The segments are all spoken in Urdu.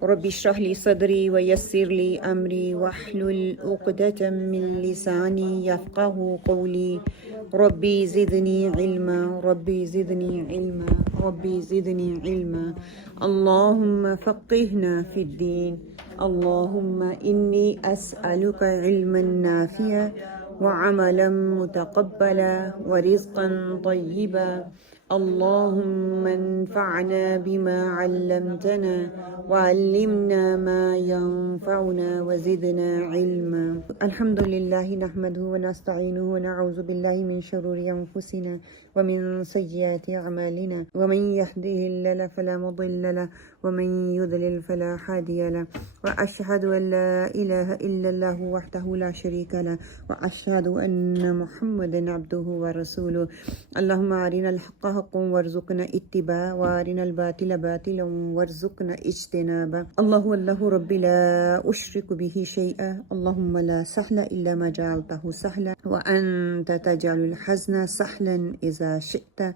رب اشرح لي صدري ويسر لي أمري واحلل عقدة من لساني يفقه قولي ربي زدني علما ربي زدني علما ربي زدني علما اللهم فقهنا في الدين اللهم إني أسألك علما نافعا وعملا متقبلا ورزقا طيبا اللهم انفعنا بما علمتنا وعلمنا ما ينفعنا وزدنا علما الحمد لله نحمده ونستعينه ونعوذ بالله من شرور أنفسنا ومن سيئات أعمالنا ومن يهده الله فلا مضل له ومن يضلل فلا هادي له وأشهد أن لا إله إلا الله وحده لا شريك له وأشهد أن محمدا عبده ورسوله اللهم أرنا الحق حقا وارزقنا اتباعه وأرنا الباطل باطلا وارزقنا اجتنابه الله ربي لا أشرك به شيئا اللهم لا سهل إلا ما جعلته سهلا وأنت تجعل الحزن سهلا إذا شئت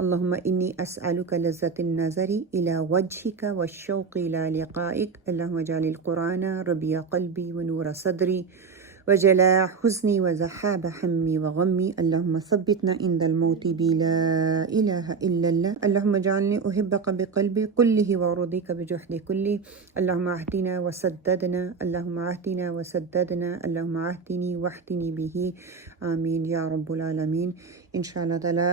اللهم إني أسألك لذة النظر إلى وجهك والشوق إلى لقائك اللهم اجعل القرآن ربيع قلبي ونور صدري وجلاء حزني وذهاب همي وغمي اللهم ثبتنا عند الموت بلا إله إلا الله اللهم اجعلني أحبك بقلبي كله وأرضيك بجهدي كله اللهم اهدنا وسددنا اللهم اهدنا وسددنا اللهم اهدني واهدني به آمين يا رب العالمين انشاءاللہ تعالی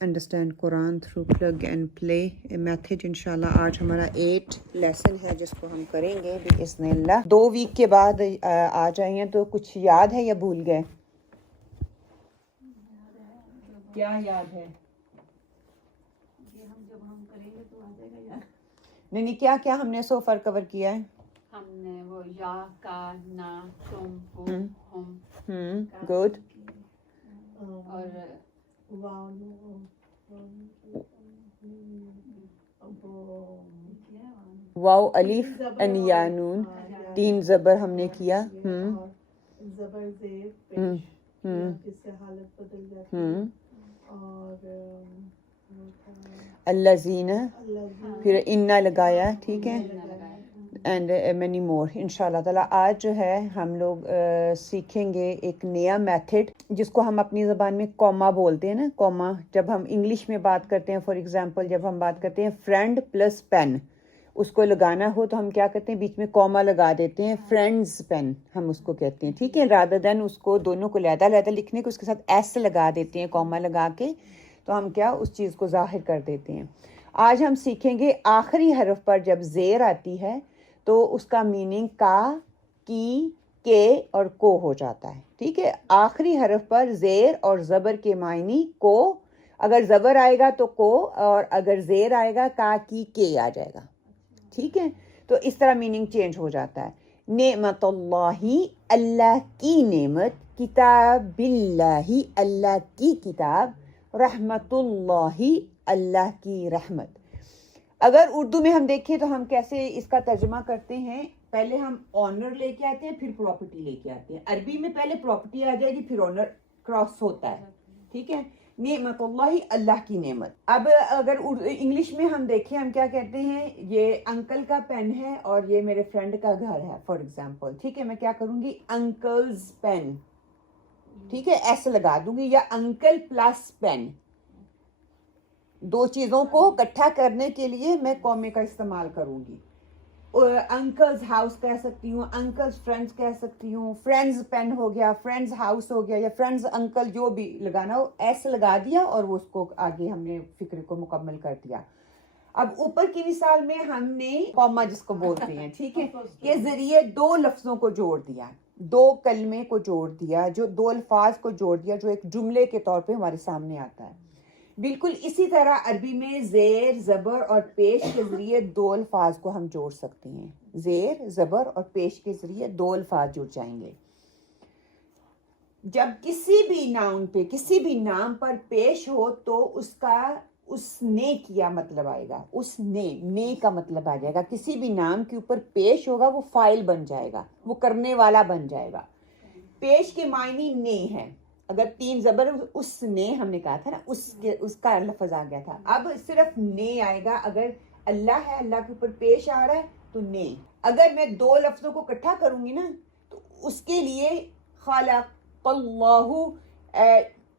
understand Quran through plug and play method انشاءاللہ آج ہمارا 8 لیسن ہے جس کو ہم کریں گے باذن اللہ 2 ویک کے بعد آ جائیں ہیں تو کچھ یاد ہے یا بھول گئے کیا یاد ہے نہیں کیا کیا ہم نے سو فار کور کیا ہے ہم نے وہ یا کا نا تم وہ ہم گڈ اور واو الف ان یا نون 3 زبر ہم نے کیا زبر زیر پیش جس سے حالت بدل جاتی ہے اور الذین پھر انا لگایا ٹھیک ہے اینڈ مینی مور انشاءاللہ تعالیٰ آج جو ہے ہم لوگ سیکھیں گے ایک نیا میتھڈ جس کو ہم اپنی زبان میں کوما بولتے ہیں نا کوما جب ہم انگلش میں بات کرتے ہیں فار ایگزامپل جب ہم بات کرتے ہیں فرینڈ پلس پین اس کو لگانا ہو تو ہم کیا کرتے ہیں بیچ میں کوما لگا دیتے ہیں فرینڈز پین ہم اس کو کہتے ہیں ٹھیک ہے رادر دین اس کو دونوں کو علیحدہ علیحدہ لکھنے کو اس کے ساتھ ایس لگا دیتے ہیں کوما لگا کے تو ہم کیا اس چیز کو ظاہر کر دیتے ہیں آج ہم سیکھیں گے آخری حرف پر جب زیر آتی ہے تو اس کا میننگ کا کی کے اور کو ہو جاتا ہے ٹھیک ہے آخری حرف پر زیر اور زبر کے معنی کو اگر زبر آئے گا تو کو اور اگر زیر آئے گا کا کی کے آ جائے گا ٹھیک ہے تو اس طرح میننگ چینج ہو جاتا ہے نعمت اللہ اللہ کی نعمت کتاب اللہ اللہ کی کتاب رحمت اللہ اللہ کی رحمت اگر اردو میں ہم دیکھیں تو ہم کیسے اس کا ترجمہ کرتے ہیں پہلے ہم آنر لے کے آتے ہیں پھر پراپرٹی لے کے آتے ہیں عربی میں پہلے پراپرٹی آ جائے گی پھر آنر کراس ہوتا ہے ٹھیک ہے نعمت اللہ اللہ کی نعمت اب اگر انگلش میں ہم دیکھیں ہم کیا کہتے ہیں یہ انکل کا پین ہے اور یہ میرے فرینڈ کا گھر ہے فار ایگزامپل ٹھیک ہے میں کیا کروں گی انکلز پین ٹھیک ہے ایسے لگا دوں گی یا انکل پلس پین 2 چیزوں کو اکٹھا کرنے کے لیے میں کومے کا استعمال کروں گی انکلز ہاؤس کہہ سکتی ہوں انکلز فرینڈز کہہ سکتی ہوں فرینڈز پین ہو گیا فرینڈز ہاؤس ہو گیا یا فرینڈز انکل جو بھی لگانا ہو ایسے لگا دیا اور وہ اس کو آگے ہم نے فکر کو مکمل کر دیا اب اوپر کی مثال میں ہم نے کوما جس کو بولتے ہیں ٹھیک ہے کے ذریعے 2 لفظوں کو جوڑ دیا 2 کلمے کو جوڑ دیا جو 2 الفاظ کو جوڑ دیا جو ایک جملے کے طور پہ ہمارے سامنے آتا ہے بالکل اسی طرح عربی میں زیر زبر اور پیش کے ذریعے 2 الفاظ کو ہم جوڑ سکتے ہیں زیر زبر اور پیش کے ذریعے 2 الفاظ جڑ جائیں گے جب کسی بھی ناؤن پہ کسی بھی نام پر پیش ہو تو اس کا اس نے کیا مطلب آئے گا اس نے کا مطلب آ جائے گا کسی بھی نام کے اوپر پیش ہوگا وہ فاعل بن جائے گا وہ کرنے والا بن جائے گا پیش کے معنی نے ہے اگر 3 زبر اس نے ہم نے کہا تھا نا اس کا لفظ آ گیا تھا اب صرف نے آئے گا اگر اللہ ہے اللہ کے اوپر پیش آ رہا ہے تو نے. اگر میں دو لفظوں کو اکٹھا کروں گی نا تو اس کے لیے خلق اللہ،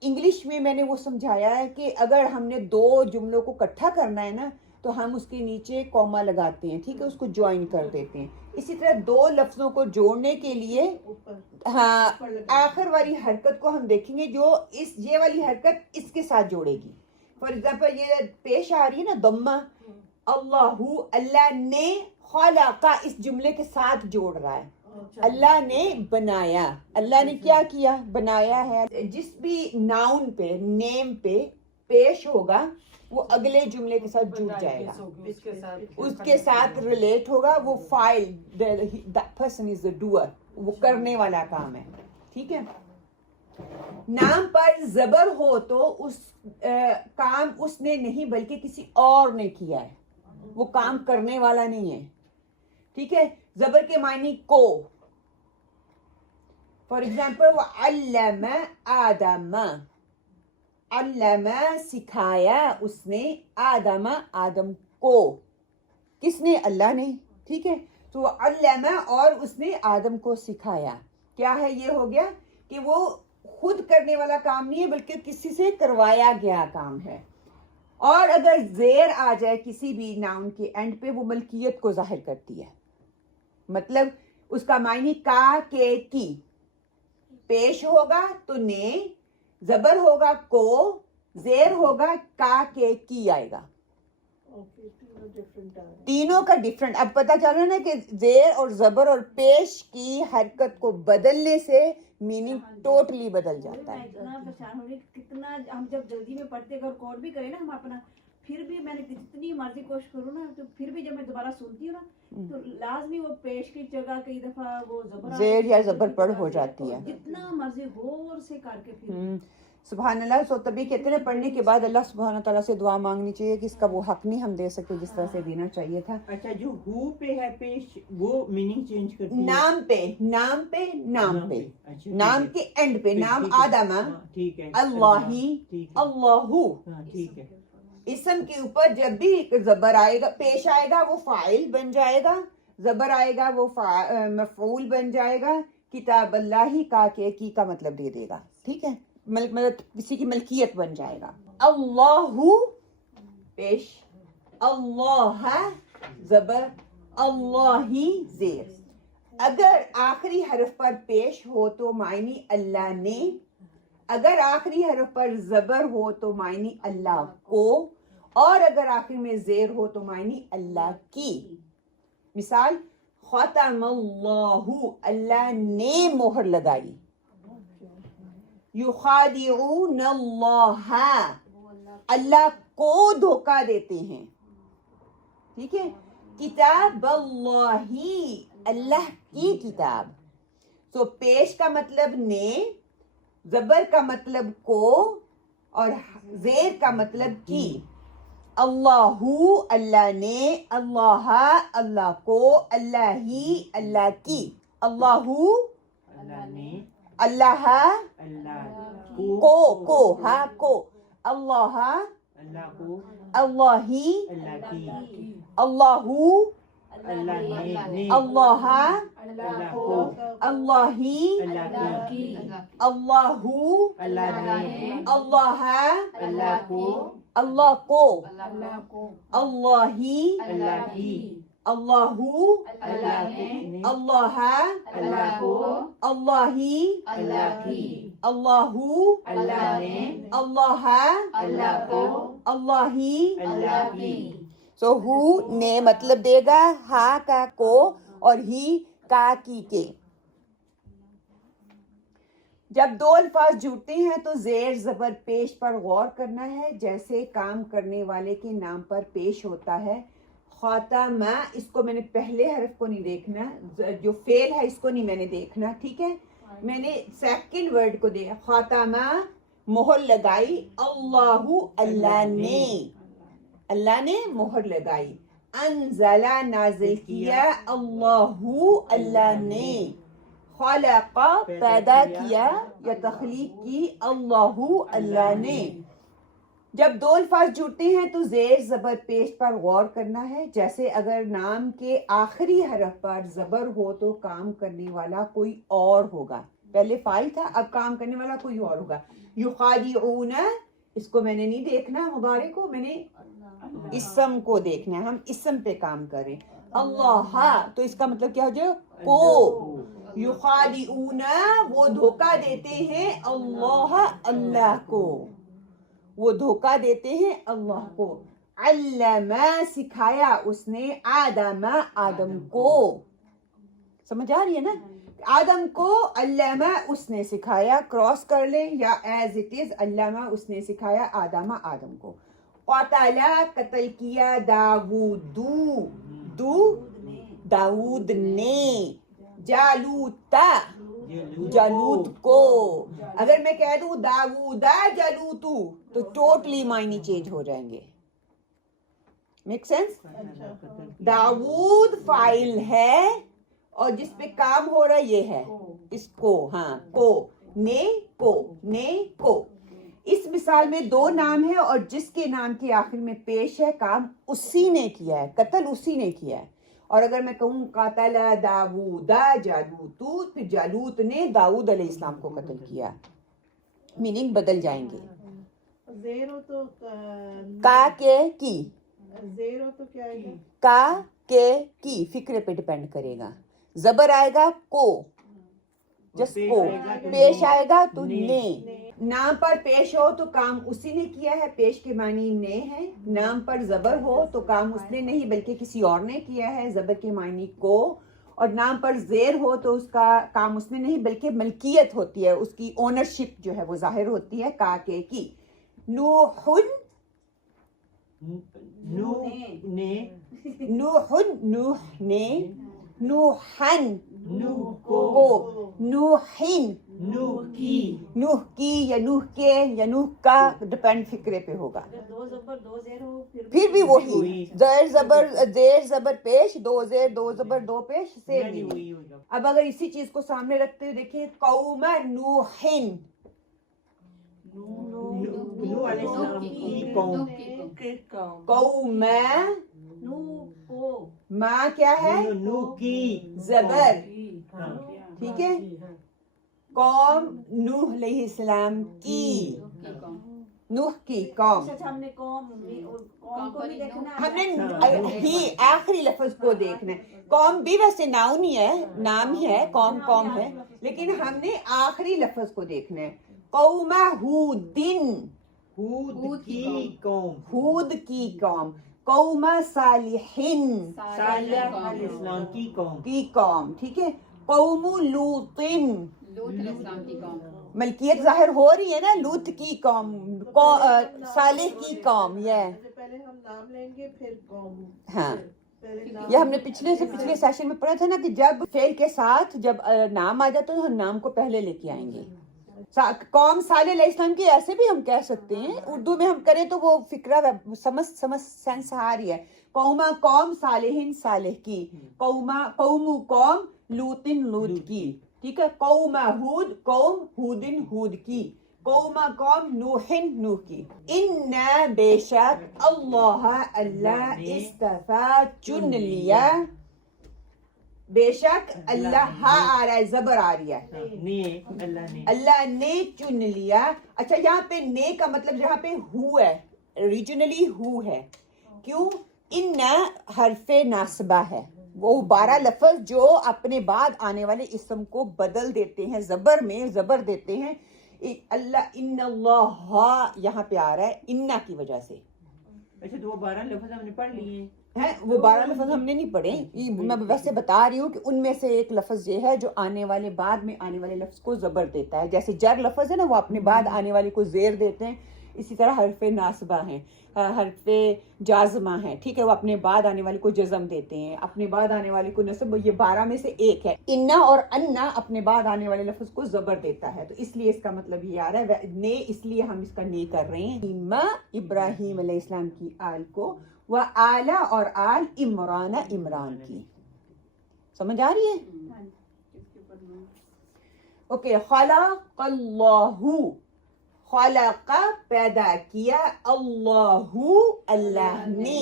انگلش میں میں نے وہ سمجھایا ہے کہ اگر ہم نے دو جملوں کو اکٹھا کرنا ہے نا تو ہم اس کے نیچے کوما لگاتے ہیں، ٹھیک ہے، اس کو جوائن کر دیتے ہیں. اسی طرح دو لفظوں کو جوڑنے کے لیے ہاں آخر والی حرکت کو ہم دیکھیں گے جو یہ والی حرکت اس کے ساتھ جوڑے گی. فار ایگزامپل یہ پیش آ رہی ہے نا ضمہ، اللہ، اللہ نے خلق اس جملے کے ساتھ جوڑ رہا ہے. اللہ نے بنایا، اللہ نے کیا کیا؟ بنایا ہے. جس بھی ناؤن پہ، نیم پہ پیش ہوگا وہ اگلے جملے کے ساتھ جڑ جائے گا، اس کے ساتھ ریلیٹ ہوگا. وہ فاعل، that person is the doer، وہ کرنے والا کام ہے. ٹھیک ہے. نام پر زبر ہو تو اس کام اس نے نہیں بلکہ کسی اور نے کیا ہے، وہ کام کرنے والا نہیں ہے. ٹھیک ہے. زبر کے معنی کو، فار ایگزامپل علم آدم، علم سکھایا اس نے، آدم آدم کو، کس نے؟ اللہ نے. ٹھیک ہے. تو علم اور اس نے آدم کو سکھایا. کیا ہے؟ یہ ہو گیا کہ وہ خود کرنے والا کام نہیں ہے بلکہ کسی سے کروایا گیا کام ہے. اور اگر زیر آ جائے کسی بھی ناؤن کے اینڈ پہ وہ ملکیت کو ظاہر کرتی ہے. مطلب اس کا معنی کا، کے، کی. پیش ہوگا تو نے، زبر ہوگا کو، زیر ہوگا کا، کے، کی آئے گا. تینوں کا ڈفرنٹ. اب پتہ چل رہا ہے نا کہ زیر اور زبر اور پیش کی حرکت کو بدلنے سے میننگ ٹوٹلی بدل جاتا ہے. اتنا پریشان ہو رہی کتنا ہم جب جلدی میں پڑھتے اگر ریکارڈ بھی کریں نا ہم اپنا، پھر بھی میں نے جتنی مرضی کوشش کروں نا تو پھر بھی جب میں دوبارہ سنتی ہوں نا تو لازمی وہ پیش کی جگہ کئی دفعہ وہ زیر یا زبر پڑھ ہو جاتی ہے. جتنا مرضی غور سے کر کے پھر سبحان اللہ. سو تبھی کہتے ہیں پڑھنے کے بعد اللہ سبحانہ تعالیٰ سے دعا مانگنی چاہیے کہ اس کا وہ حق نہیں ہم دے سکتے جس طرح سے دینا چاہیے تھا. اچھا جو ہو پہ ہے پیش وہ میننگ چینج کرتی ہے. نام پہ، نام پہ، نام پہ، نام کے اینڈ پہ. نام آدم، ٹھیک ہے، اللہ، اللہ. ٹھیک ہے. اسم کے اوپر جب بھی زبر آئے گا، پیش آئے گا وہ فاعل بن جائے گا، زبر آئے گا وہ مفعول بن جائے گا. کتاب اللہ ہی کا، کے، کی کا مطلب دے دے گا. ٹھیک ہے. مطلب کسی کی ملکیت بن جائے گا. اللہ پیش، اللہ زبر، اللہ زیر. اگر آخری حرف پر پیش ہو تو معنی اللہ نے، اگر آخری حرف پر زبر ہو تو معنی اللہ کو، اور اگر آخر میں زیر ہو تو معنی اللہ کی. مثال ختم اللہ، اللہ نے مہر لگائی. یخادعون اللہ، اللہ کو دھوکہ دیتے ہیں. ٹھیک ہے. کتاب اللہ، اللہ کی کتاب. تو پیش کا مطلب نے، زبر کا مطلب کو، اور زیر کا مطلب کی. اللہ اللہ نے، اللہ اللہ کو، اللہ ہی اللہ کی. اللہ اللہ نے، اللہ اللہ کو، ہاں کو. اللہ اللہ کو، اللہ ہی اللہ کی. اللہ اللہ نے، اللہ اللہ کو، اللہ ہی اللہ کی. اللہ اللہ نے، اللہ اللہ کو، اللہ کو، اللہ کو، اللہ ہی اللہ کی. اللہ اللہ نے، اللہ اللہ کو، اللہ ہی اللہ کی. اللہ اللہ نے، اللہ اللہ کو، اللہ ہی اللہ کی. سو ہو نے مطلب دے گا ہا کا کو اور ہی کا کی کے. جب دو الفاظ جڑتے ہیں تو زیر زبر پیش پر غور کرنا ہے جیسے کام کرنے والے کے نام پر پیش ہوتا ہے. خاتمہ، اس کو میں نے پہلے حرف کو نہیں دیکھنا، جو فعل ہے اس کو نہیں میں نے دیکھنا. ٹھیک ہے. میں نے سیکنڈ ورڈ کو دیکھا. خاتمہ مہر لگائی. اللہ اللہ نے، اللہ نے مہر لگائی. انزلہ نازل کیا. اللہ اللہ نے. خلق پیدا کیا یا تخلیق کی. اللہ اللہ نے. جب دو الفاظ جڑتے ہیں تو زیر زبر پیش پر غور کرنا ہے. جیسے اگر نام کے آخری حرف پر زبر ہو تو کام کرنے والا کوئی اور ہوگا. پہلے فاعل تھا، اب کام کرنے والا کوئی اور ہوگا. یخادعون، اس کو میں نے نہیں دیکھنا مضارع کو، میں نے اسم کو دیکھنا ہے. ہم اسم پہ کام کریں. اللہ، تو اس کا مطلب کیا ہو جائے؟ کو. یخادعون، وہ دھوکہ دیتے ہیں اللہ، اللہ کو. وہ دھوکہ دیتے ہیں اللہ کو. علم، سکھایا اس نے، آدم، آدم کو. سمجھ آ رہی ہے نا؟ آدم کو علم اس نے سکھایا، کراس کر لیں، یا ایز اٹ از علم اس نے سکھایا آدم، آدم کو. قتل، قتل کیا، داود نے، جالوت، جالوت کو. اگر میں کہہ دوں داود جالوتو تو ٹوٹلی معنی چینج ہو جائیں گے. Make sense? داود فاعل ہے اور جس پہ کام ہو رہا یہ ہے اس کو، ہاں کو، نے کو. اس مثال میں دو نام ہے اور جس کے نام کے آخر میں پیش ہے کام اسی نے کیا ہے، قتل اسی نے کیا ہے. اور اگر میں کہوں قاتل داود جالوتو، پھر جالوت نے داؤد علیہ السلام کو قتل کیا، میننگ بدل جائیں گے. زیرو تو کا کے کی، زیرو تو کیا ہے؟ کا کے کی فکرے پہ ڈپینڈ کرے گا. زبر آئے گا کو، جس کو. پیش آئے گا تو نے. نام پر پیش ہو تو کام اسی نے کیا ہے، پیش کے معنی نے ہے. نام پر زبر ہو تو کام اس نے نہیں بلکہ کسی اور نے کیا ہے، زبر کے معنی کو. اور نام پر زیر ہو تو اس کا کام اس نے نہیں بلکہ ملکیت ہوتی ہے، اس کی اونرشپ جو ہے وہ ظاہر ہوتی ہے. کا کے کی. نوح، نوح نے، نوحن، نوح کو، نوحین، نوح کی یا نوح کے یا نوح کا ڈپینڈ فکرے پہ ہوگا. اگر دو زبر دو زیر ہو پھر بھی وہی زیر زبر پیش، دو زیر دو زبر دو پیش، سیم ہی. اب اگر اسی چیز کو سامنے رکھتے ہوئے دیکھیں قوم نوحن، نوح علیہ السلام کی قوم. قوم، نو کو، ماں کیا ہے؟ نوح کی زبر، ہاں. ٹھیک ہے. قوم نوح علیہ السلام کی، نوح کی قوم. اچھا ہم نے قوم کو نہیں دیکھنا، ہم نے ہی آخری لفظ کو دیکھنا ہے. قوم بھی ویسے ناؤن ہی ہے، نام ہی ہے، قوم ہے، لیکن ہم نے آخری لفظ کو دیکھنا ہے. قوم ہودن، ہود کی قوم. ہود کی قوم. قوم صالحین، صالح علیہ السلام کی قوم. کی قوم. ٹھیک ہے. قوم لوطن، لوط علیہ السلام کی قوم. ملکیت ظاہر ہو رہی ہے نا، لوط کی قوم، صالح کی قوم. یہ پہلے ہم نام لیں گے پھر قوم. ہاں، پہلے نام یہ ہم نے پچھلے سیشن میں پڑھا تھا نا کہ جب فعل کے ساتھ جب نام آ جاتا ہے تو ہم نام کو پہلے لے کے آئیں گے. قوم صالح علیہ السلام کی ایسے بھی ہم کہہ سکتے ہیں، اردو میں ہم کریں تو وہ فکرہ سمجھ سینس آ رہی ہے. قوم صالحین، صالح کی. قوم لوطن، لوط کی. ٹھیک ہے. قوم ہودن، ہود کی. قوم نوحن، نوح کی. ان بے شک اللہ استفا چن لیا. بے شک اللہ، ہاں آ رہا ہے، زبر آ رہی ہے. اللہ نے چن لیا. اچھا یہاں پہ نے کا مطلب یہاں پہ ہو ہے، ریجنلی ہو ہے. کیوں؟ ان حرف ناصبہ ہے، وہ 12 لفظ جو اپنے بعد آنے والے اسم کو بدل دیتے ہیں، زبر میں زبر دیتے ہیں. اللہ، ان اللہ یہاں پہ آ رہا ہے انا کی وجہ سے. اچھا تو وہ 12 لفظ ہم نے پڑھ لیے ہیں، وہ 12 لفظ ہم نے نہیں پڑھے. میں ویسے بتا رہی ہوں کہ ان میں سے ایک لفظ یہ ہے جو آنے والے بعد میں آنے والے لفظ کو زبر دیتا ہے. جیسے جر لفظ ہے نا، وہ اپنے بعد آنے والے کو زیر دیتے ہیں. اسی طرح حرف ناصبہ ہیں، حرف جازمہ ہیں. ٹھیک ہے، وہ اپنے بعد آنے والے کو جزم دیتے ہیں، اپنے بعد آنے والے کو نصب. یہ 12 میں سے ایک ہے. انا اور انا اپنے بعد آنے والے لفظ کو زبر دیتا ہے، تو اس لیے اس کا مطلب یہ آ رہا ہے نے، اس لیے ہم اس کا نے کر رہے ہیں. ابراہیم علیہ السلام کی آل کو، و آلہ اور آل عمران، عمران کی. سمجھ آ رہی ہے؟ اوکے. خلق اللہ، خلق پیدا کیا, اللہ اللہ نے.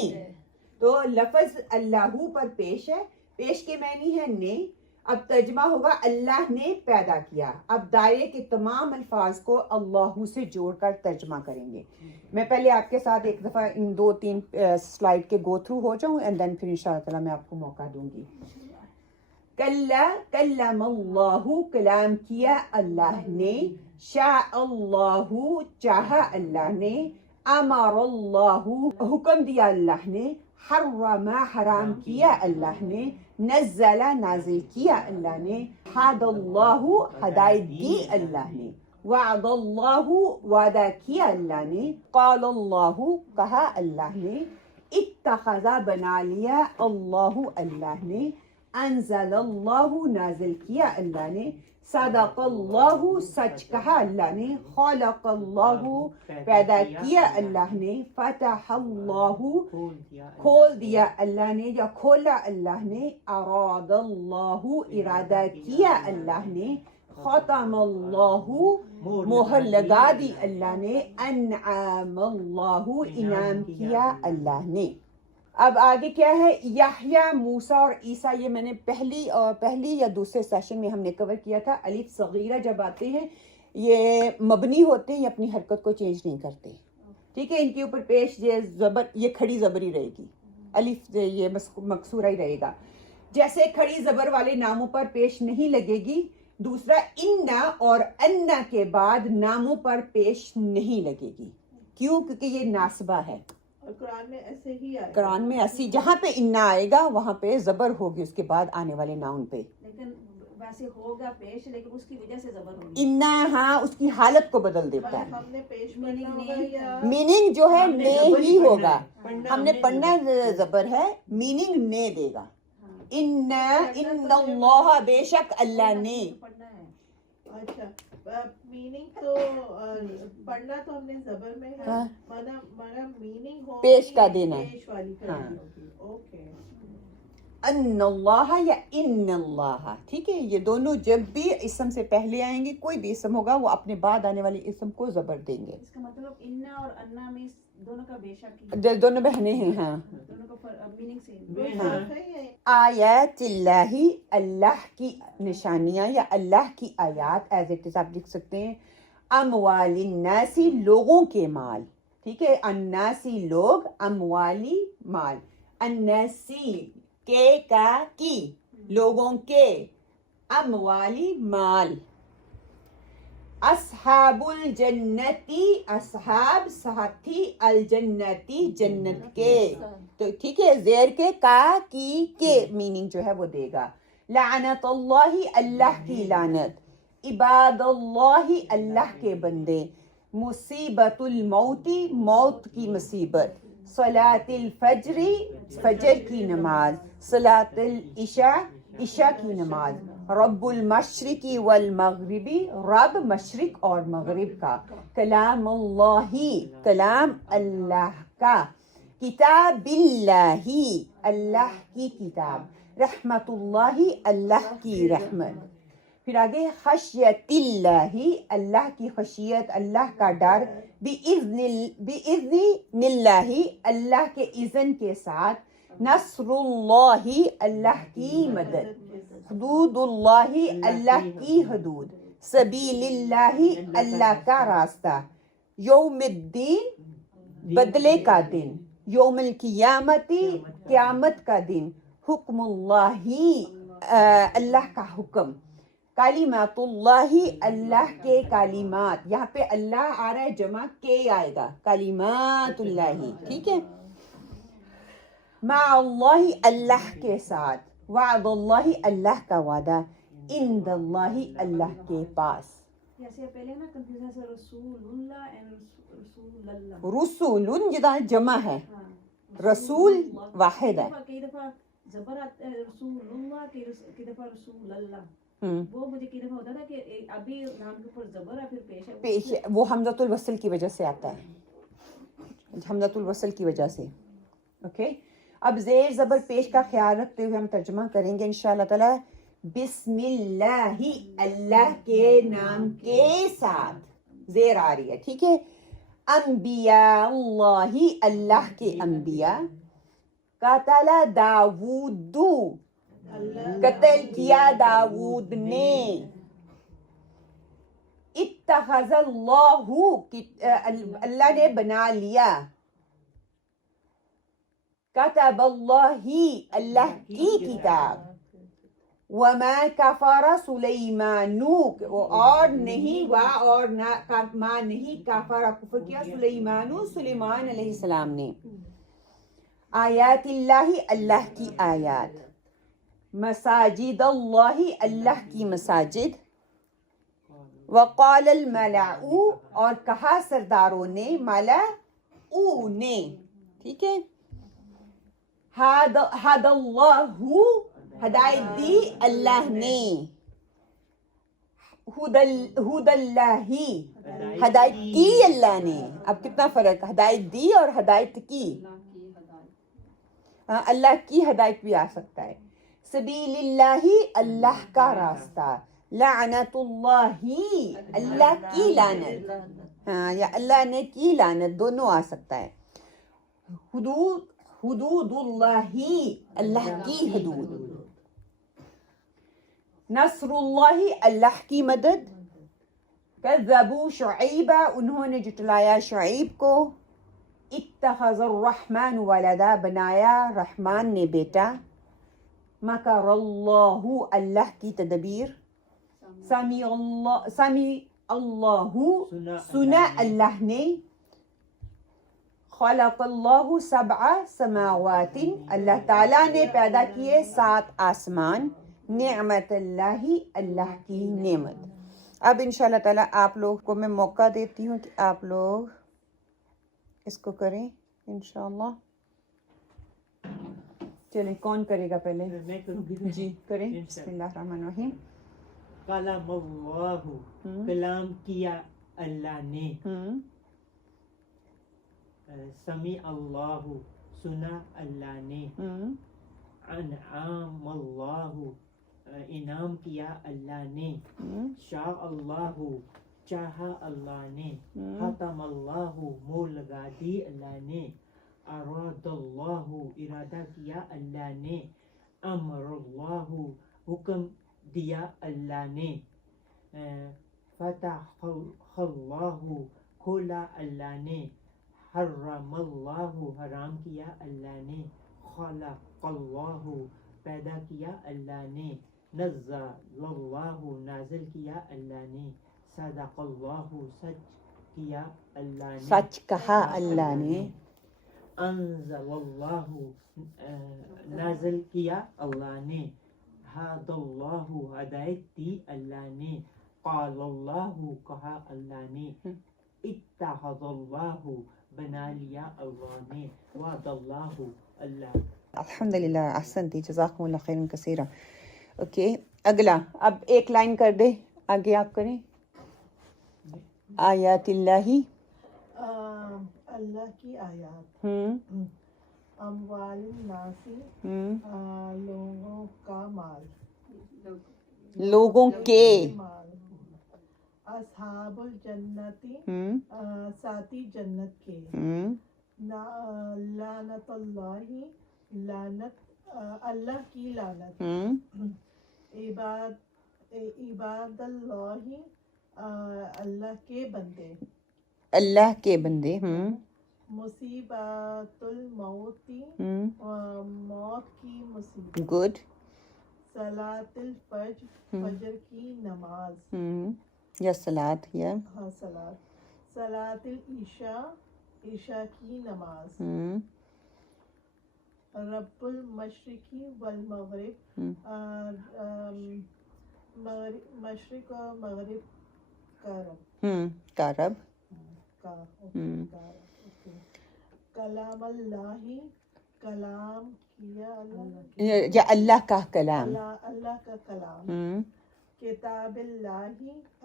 تو لفظ اللہ پر پیش ہے, پیش کے معنی ہے نے. اب ترجمہ ہوگا اللہ نے پیدا کیا. اب دائرے کے تمام الفاظ کو اللہ سے جوڑ کر ترجمہ کریں گے. میں پہلے آپ کے ساتھ ایک دفعہ ان 2-3 سلائیڈ کے گو تھرو ہو جاؤں اینڈ دین پھر انشاءاللہ تعالیٰ میں آپ کو موقع دوں گی. کلا کلم اللہ, کلام کیا اللہ نے. شاء اللہ, چاہا اللہ نے. امر اللہ, حکم دیا اللہ نے. حرم, حرام کیا اللہ نے. نزل, نازل کیا اللہ نے. حد اللہ, ہدایت دی اللہ نے. وعد اللہ, وعدہ کیا اللہ نے. قال اللہ, کہا اللہ نے. اتخذ, بنا لیا اللہ اللہ نے. انزل اللہ, نازل کیا اللہ نے. صدق اللہ, سچ کہا اللہ نے. خلق اللہ, پیدا کیا اللہ نے. فتح اللہ, کھول دیا اللہ نے یا کھولا اللہ نے. اراد اللہ, ارادہ کیا اللہ نے. ختم اللہ, مہر لگا دی اللہ نے. انعام اللہ, انعام کیا اللہ نے. اب آگے کیا ہے؟ یحییٰ, موسیٰ اور عیسیٰ. یہ میں نے پہلی یا دوسرے سیشن میں ہم نے کور کیا تھا. الف صغیرہ جب آتے ہیں یہ مبنی ہوتے ہیں, یہ اپنی حرکت کو چینج نہیں کرتے. ٹھیک ہے, ان کے اوپر پیش یہ زبر, یہ کھڑی زبر ہی رہے گی. الف یہ مکسورہ ہی رہے گا. جیسے کھڑی زبر والے ناموں پر پیش نہیں لگے گی. دوسرا, انا اور انا کے بعد ناموں پر پیش نہیں لگے گی. کیوں؟ کیونکہ یہ ناسبہ ہے. قرآن میں ایسے ہی آئے, قرآن میں ایسی جہاں پہ انا آئے گا وہاں پہ زبر ہوگی اس کے بعد آنے والے ناؤن پہ. لیکن ویسے ہوگا پیش, لیکن اس کی وجہ سے زبر ہوگی. انا, ہاں, اس کی حالت کو بدل دیتا ہے. ہم نے پیش پڑھنا ہوگا یا میننگ جو ہے نے ہی ہوگا. ہم نے پڑھنا زبر ہے, میننگ نے دے گا. ان اللہ, بے شک اللہ نے. پڑھنا ہے. اچھا, میننگ تو پڑھنا تو ہم نے زبر میں ہے, مگر میننگ ہو پیش کا دینا, پیش والی کرنی ہوگی. اوکے, ان اللہ یا ان اللہ. ٹھیک ہے, یہ دونوں جب بھی اسم سے پہلے آئیں گے, کوئی بھی اسم ہوگا وہ اپنے بعد آنے والے اسم کو زبر دیں گے. اس کا مطلب انا اور انا میں دونوں کا بے شک دونوں بہنیں ہیں. ہاں, دونوں کا میننگ سیم. آیات اللہ, اللہ کی نشانیاں یا اللہ کی آیات, ایز اٹ از آپ لکھ سکتے ہیں. اموال الناسی, لوگوں کے مال. ٹھیک ہے, الناسی لوگ, اموالی مال. الناسی کے کا کی, لوگوں کے. اموالی مال. اصحاب الجنتی, اصحاب ساتھی, الجنتی جنت کے. تو ٹھیک ہے, زیر کے کا کی کے میننگ جو ہے وہ دے گا. لعنت اللہ, اللہ کی لعنت. عباد اللہ, اللہ کے بندے. مصیبت الموتی, موت کی مصیبت. صلاۃ الفجر, فجر کی نماز. صلاۃ العشاء, عشاء کی نماز. رب المشرقی والمغربی, رب مشرق اور مغرب کا. کلام اللہ, کلام اللہ کا. کتاب اللہ, اللہ کی کتاب. رحمت اللہ, اللہ کی رحمت. پھر آگے خشیت اللہ, اللہ کی خشیت, اللہ کا ڈر. بِإِذْنِ اللہ, اللہ کے اذن کے ساتھ. نصر اللہ, اللہ کی مدد. حدود اللہ, اللہ کی حدود. سبیل اللہ, اللہ کا راستہ. یوم الدین, بدلے کا دن. یوم القیامت, قیامت کا دن. حکم اللہ, اللہ کا حکم. کلمات اللہ, اللہ کے کلمات. یہاں پہ اللہ آ رہا ہے, جمع کے آئے گا. کلمات اللہ, ٹھیک ہے. مع اللہ, اللہ کے ساتھ. وعد اللہ, اللہ کا وعدہ. عند اللہ, اللہ کے پاس. جیسے پہلے نا کنفیوژن سے رسول اللہ اینڈ رسول اللہ. رسول جدا جمع ہے, رسول واحد ہے. کئی دفعہ زبر آتا ہے رسول اللہ, کئی دفعہ رسول اللہ. وہ مجھے کئی دفعہ ہوتا تھا کہ ابھی نام کے اوپر زبر ہے پھر پیش ہے. پیش, وہ حمزۃ الوصل کی وجہ سے آتا ہے, حمزۃ الوصل کی وجہ سے. اوکے, اب زیر زبر پیش کا خیال رکھتے ہوئے ہم ترجمہ کریں گے انشاءاللہ تعالی. بسم اللہ, اللہ کے نام کے ساتھ. زیر آ رہی ہے, ٹھیک ہے. انبیاء اللہ, اللہ کے انبیاء. قتل داود, قتل کیا داود نے. اتخذ اللہ, اللہ نے بنا لیا. کتب اللہ, اللہ کی کتاب. وما کفر سلیمان, اور نہیں اور نہ نہیں کفر کفر کیا سلیمان, سلیمان علیہ السلام نے. آیات اللہ, اللہ کی آیات. مساجد اللہ, اللہ کی مساجد. وقال الملأ, اور کہا سرداروں نے, ملأ نے, ٹھیک ہے. حد اللہ, ہدایت دی اللہ نے. ہد اللہ, ہدایت کی اللہ نے. اب کتنا فرق, ہدایت دی اور ہدایت کی. اللہ کی ہدایت بھی آ سکتا ہے. سبیل اللہ, اللہ کا راستہ. لعنت اللہ, اللہ کی لعنت. ہاں, یا اللہ نے کی لعنت, دونوں آ سکتا ہے. حدود اللہ, اللہ کی حدود. نصر اللہ, اللہ کی مدد. کذبوا شعیب, انہوں نے جٹلایا شعیب کو. اتخذ الرحمن ولدا, بنایا رحمان نے بیٹا. مکر اللہ, اللہ کی تدبیر. سمیع اللہ, سنا اللہ نے. خلق اللہ سبع سماوات, اللہ تعالیٰ نے پیدا کیے 7 آسمان. نعمت اللہ, اللہ کی نعمت. اب انشاءاللہ تعالیٰ آپ لوگ کو میں موقع دیتی ہوں کہ آپ لوگ اس کو کریں انشاءاللہ. چلیں, کون کرے گا پہلے؟ میں کروں گی. جی کریں. بسم اللہ الرحمن الرحیم. کلام اللہ, کلام کیا اللہ نے. سمیع اللہ, سنا اللہ نے. انعام اللہ, انعام کیا اللہ نے. شاء اللہ, چاہا اللہ نے. ختم اللہ, مور لگا دی اللہ نے. اراد اللہ, ارادہ کیا اللہ نے. امر اللہ, حکم دیا اللہ نے. فتح اللہ, کھولا اللہ نے. حرم اللہ, حرام کیا اللہ نے. خلق اللہ, پیدا کیا اللہ نے. نزل اللہ, نازل کیا اللہ نے. صدق اللہ, سچ کیا اللہ نے. سچ کہا اللہ نے. انزل اللہ, نازل کیا اللہ نے. ہاد اللہ, ہدایت دی اللہ نے. قال اللہ, کہا اللہ نے. اتخذ اللہ, بنا لیا اللہ نے. وعد اللہ, اللہ. الحمدللہ, احسنتی, جزاکم اللہ خیرا کثیرا. اوکے, اگلا. اب ایک لائن کر دے, آگے آپ کریں. آیات اللہ, اللہ کی آیات. اموال الناس, لوگوں کا مال. لوگوں کے مال. اصحاب الجنتی, ساتھی جنت کے. لعنت اللہ, لعنت اللہ کی لعنت. عباد اللہ, اللہ کے بندے. اللہ کے بندے. مصیبت الموت, موت کی مصیبت. گڈ. صلاۃ الفجر, فجر کی نماز. یا صلاۃ, یا ہاں صلاۃ. صلاۃ العشاء, عشاء کی نماز. رب المشرقی والمغرب, مشرق و مغرب کا رب. کا رب. کلام اللہ, کلام کیا اللہ, یا اللہ کا کلام. اللہ کا کلام. کتاب اللہ,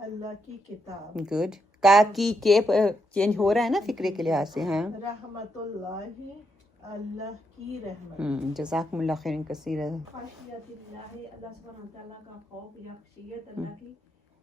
اللہ کی کتاب. گڈ. کا کی کے چینج ہو رہا ہے نا فکرے کے لحاظ سے. ہاں. رحمت اللہ, اللہ کی رحمت. جزاکم اللہ خیرا کثیرا. خشیت اللہ, اللہ سبحانہ تعالیٰ کا خوف یا خشیت اللہ کی.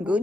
Good.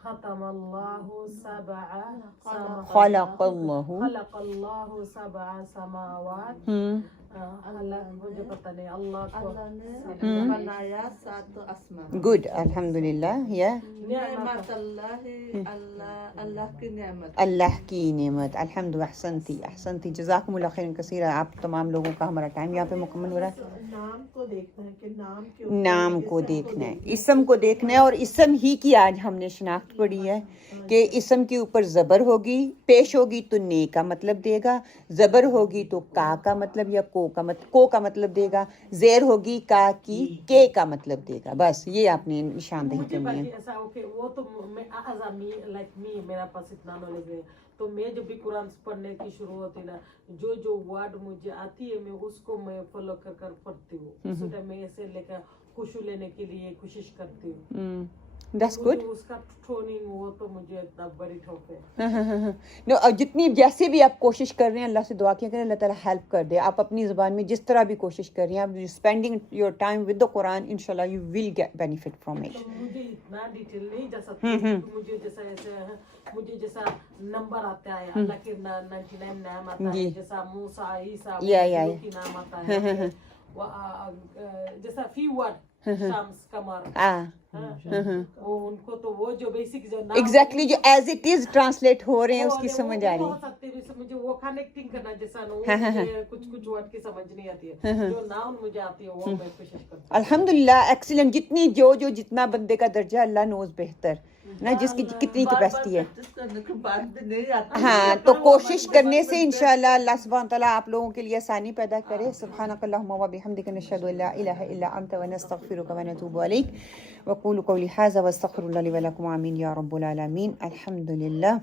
ختم الله سبع خلق اللہ خلق الله سبع سماوات مجھے پتہ نہیں اللہ کو اللہ نے بنایا 7 آسمان. گڈ الحمدللہ. یا نعمت اللہ کی نعمت. اللہ کی نعمت. الحمد احسنتی جزاکم اللہ خیر کثیرا. آپ تمام لوگوں کا ہمارا ٹائم یہاں پہ مکمل ہو رہا ہے. نام کو دیکھنا ہے کہ نام کو دیکھنا ہے, اسم کو دیکھنا ہے, اور اسم ہی کی آج ہم نے شناخت پڑھی ہے کہ اسم کے اوپر زبر ہوگی, پیش ہوگی تو نے کا مطلب دے گا, زبر ہوگی تو کا مطلب یا کو کا مطلب دے گا, زیر ہوگی کا کی کے کا مطلب دے گا. بس یہ آپ نے نشاندہی مجھے کرنی ہے. باقی ایسا ہو کہ وہ تو میں میرا پاس اتنا نالج ہے, تو میں جب بھی قرآن پڑھنے کی شروع ہوتی نا, جو ورڈ مجھے آتی ہے میں اس کو میں فالو کر پڑھتی ہوں. اس ٹائم میں ایسے لے کر خوشو لینے کے لیے کوشش کرتی ہوں. That's good. اس کا ٹوننگ وہ تو مجھے اتنا بڑی ٹھوک ہے. نو, جتنی جیسے بھی آپ کوشش کر رہے ہیں اللہ سے دعا کیا کریں اللہ تعالیٰ ہیلپ کر دے. آپ اپنی زبان میں جس طرح بھی کوشش کر رہے ہیں, آپ spending your time with the قرآن, انشاءاللہ you will get benefit from it. مجھے اتنا ڈیٹیل نہیں جا سکتی. مجھے جیسا نمبر آتا ہے اللہ کے 99 نام آتا ہے, جیسا موسیٰ عیسیٰ کی نام آتا ہے, جیسا فی ورڈ شمس قمر, ان کو تو وہ جو بیسک جو نام ایگزیکٹلی جو ایز اٹ از ٹرانسلیٹ ہو رہے ہیں اس کی سمجھ آ رہی ہے. مجھے وہ کنیکٹنگ کرنا جیسا نا کچھ ورڈ کی سمجھ نہیں آتی ہے, جو نام مجھے آتی ہے وہ میں کوشش کرتی ہوں. الحمدللہ ایکسیلنٹ. جتنی جو جتنا بندے کا درجہ اللہ نوز بہتر نا, جس کی کتنی کیپیسٹی ہے. ہاں, تو کوشش کرنے سے انشاءاللہ اللہ سبحانہ تعالیٰ آپ لوگوں کے لیے آسانی پیدا کرے. سبحانک اللہم و بحمدک نشہد ان لا الہ الا انت ونستغفرک ونتوب الیک. وقولوا قولی ھذا واستغفر اللہ لی ولکم. آمین یا رب العالمین. الحمدللہ.